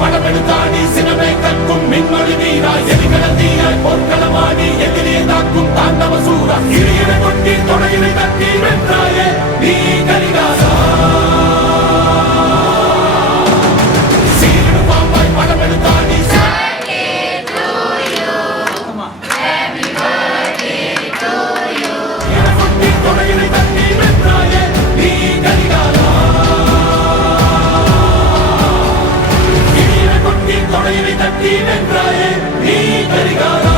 படமெடுத்தாடி சினமே கற்கும் மின்மொழி வீரா எரிகடல் தீயாய் பொற்களமாடி எதிரே தாக்கும் தாண்டவ சூரா இடையினை கொட்டி தொடையினை தட்டி வென்றாயே நீ கரிகாலா சீரடு பாம்பாய் படமெடுத்தாடி கொட்டி தொடையினை தட்டி வென்றாயே நீ கரிகாலா தொடையினை தட்டி வென்றாயே நீ கரிகாலா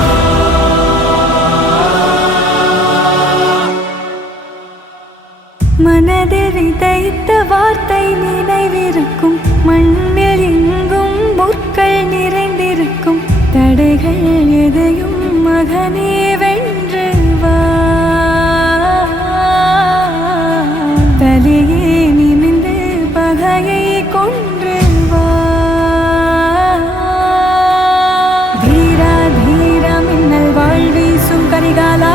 மனதில் விதைத்த வார்த்தை நினைவிருக்கும் மண்ணில் எங்கும் முற்கள் நிறைந்திருக்கும் தடைகள் எதையும் மகனே வென்று வா தலையே நிமிந்து பகையை கொன்று வா தீரா தீரா மின்னல் வாழ்வீசும் கரிகாலா